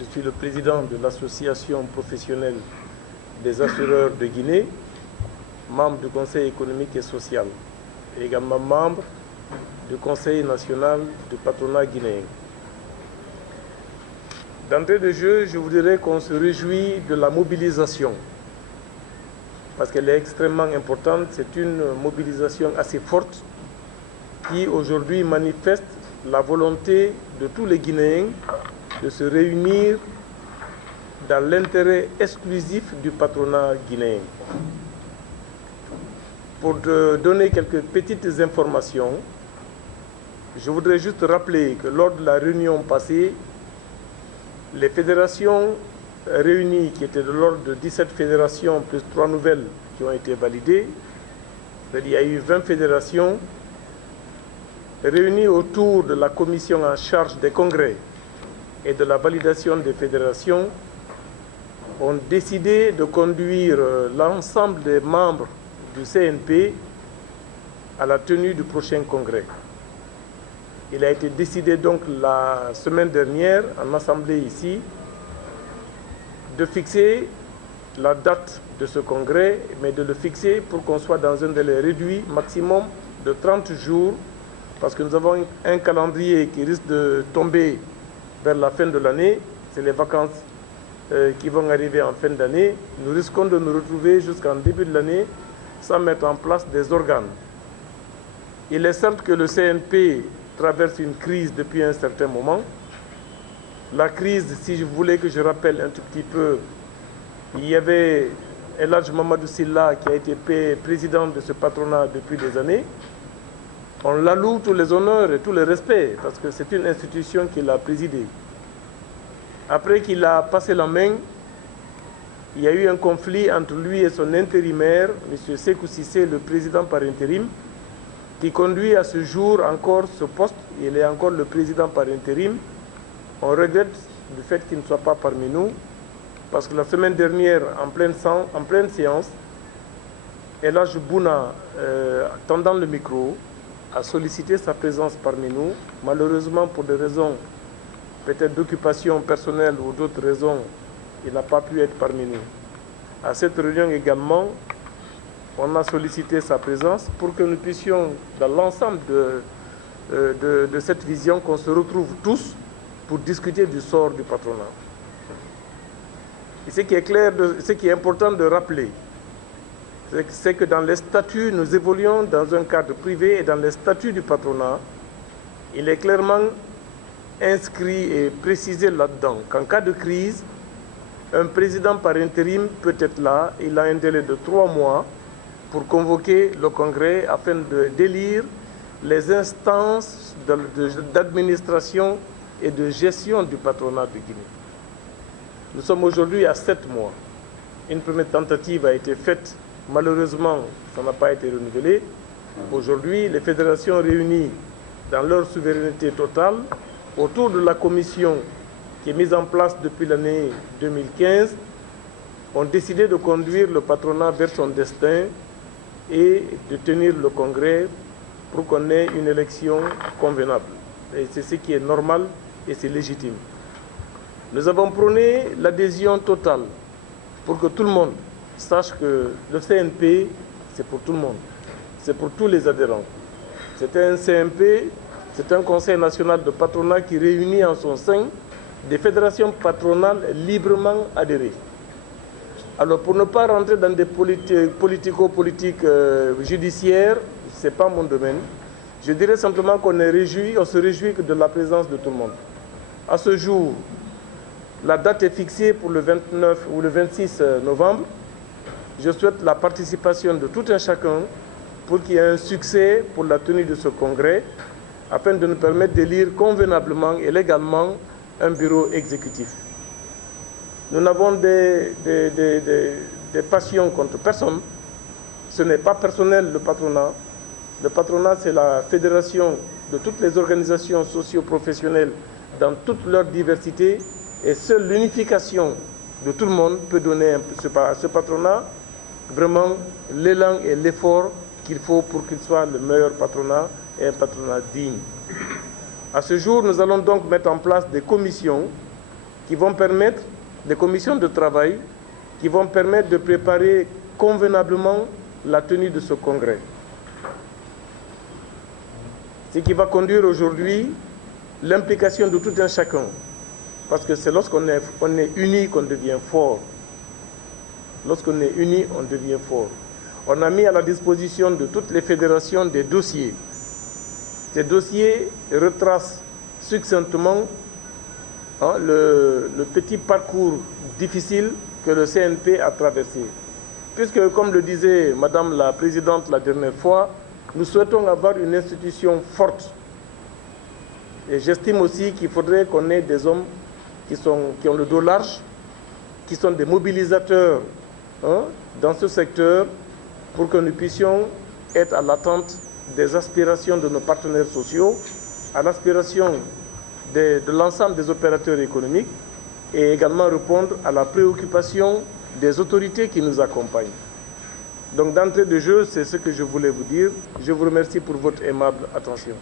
Je suis le président de l'association professionnelle des assureurs de Guinée, membre du Conseil économique et social, et également membre du Conseil national du patronat guinéen. D'entrée de jeu, je voudrais qu'on se réjouit de la mobilisation, parce qu'elle est extrêmement importante. C'est une mobilisation assez forte qui aujourd'hui manifeste la volonté de tous les Guinéens de se réunir dans l'intérêt exclusif du patronat guinéen. Pour te donner quelques petites informations, je voudrais juste rappeler que lors de la réunion passée, les fédérations réunies, qui étaient de l'ordre de 17 fédérations, plus 3 nouvelles qui ont été validées, c'est-à-dire il y a eu 20 fédérations, réunies autour de la commission en charge des congrès et de la validation des fédérations, ont décidé de conduire l'ensemble des membres du CNP à la tenue du prochain congrès. Il a été décidé donc la semaine dernière, en assemblée ici, de fixer la date de ce congrès, mais de le fixer pour qu'on soit dans un délai réduit, maximum de 30 jours, parce que nous avons un calendrier qui risque de tomber vers la fin de l'année. C'est les vacances qui vont arriver en fin d'année. Nous risquons de nous retrouver jusqu'en début de l'année sans mettre en place des organes. Il est certes que le CNP traverse une crise depuis un certain moment. La crise, si je voulais que je rappelle un tout petit peu, il y avait El Hadj Mamadou Silla qui a été président de ce patronat depuis des années. On l'alloue tous les honneurs et tous les respects parce que c'est une institution qu'il a présidée. Après qu'il a passé la main, il y a eu un conflit entre lui et son intérimaire, M. Sékou Cissé, le président par intérim, qui conduit à ce jour encore ce poste. Il est encore le président par intérim. On regrette du fait qu'il ne soit pas parmi nous, parce que la semaine dernière, en pleine séance, El Hadj Bouna, tendant le micro, a sollicité sa présence parmi nous. Malheureusement, pour des raisons peut-être d'occupation personnelle ou d'autres raisons, il n'a pas pu être parmi nous. À cette réunion également, on a sollicité sa présence pour que nous puissions, dans l'ensemble de cette vision, qu'on se retrouve tous pour discuter du sort du patronat. Et ce qui est clair, ce qui est important de rappeler, c'est que dans les statuts, nous évoluons dans un cadre privé, et dans les statuts du patronat, il est clairement inscrit et précisé là-dedans qu'en cas de crise, un président par intérim peut être là. Il a un délai de 3 mois pour convoquer le congrès afin d'élire les instances d'administration et de gestion du patronat de Guinée. Nous sommes aujourd'hui à 7 mois. Une première tentative a été faite. Malheureusement, ça n'a pas été renouvelé. Aujourd'hui, les fédérations réunies dans leur souveraineté totale, autour de la commission qui est mise en place depuis l'année 2015, ont décidé de conduire le patronat vers son destin et de tenir le congrès pour qu'on ait une élection convenable. Et c'est ce qui est normal et c'est légitime. Nous avons prôné l'adhésion totale pour que tout le monde sache que le CNP, c'est pour tout le monde. C'est pour tous les adhérents. C'est un CNP, c'est un conseil national de patronat qui réunit en son sein des fédérations patronales librement adhérées. Alors, pour ne pas rentrer dans des politico-politiques judiciaires, ce n'est pas mon domaine, je dirais simplement qu'on se réjouit de la présence de tout le monde. À ce jour, la date est fixée pour le 29 ou le 26 novembre. Je souhaite la participation de tout un chacun pour qu'il y ait un succès pour la tenue de ce congrès, afin de nous permettre d'élire convenablement et légalement un bureau exécutif. Nous n'avons des passions contre personne. Ce n'est pas personnel, le patronat. Le patronat, c'est la fédération de toutes les organisations socio-professionnelles dans toute leur diversité, et seule l'unification de tout le monde peut donner à ce patronat vraiment l'élan et l'effort qu'il faut pour qu'il soit le meilleur patronat et un patronat digne. À ce jour, nous allons donc mettre en place des commissions qui vont permettre, des commissions de travail, qui vont permettre de préparer convenablement la tenue de ce congrès. Ce qui va conduire aujourd'hui l'implication de tout un chacun. Parce que c'est lorsqu'on est unis qu'on devient fort. Lorsqu'on est unis, on devient fort. On a mis à la disposition de toutes les fédérations des dossiers. Ces dossiers retracent succinctement le petit parcours difficile que le CNP a traversé. Puisque, comme le disait Madame la Présidente la dernière fois, nous souhaitons avoir une institution forte. Et j'estime aussi qu'il faudrait qu'on ait des hommes qui ont le dos large, qui sont des mobilisateurs dans ce secteur pour que nous puissions être à l'attente des aspirations de nos partenaires sociaux, à l'aspiration de l'ensemble des opérateurs économiques et également répondre à la préoccupation des autorités qui nous accompagnent. Donc d'entrée de jeu, c'est ce que je voulais vous dire. Je vous remercie pour votre aimable attention.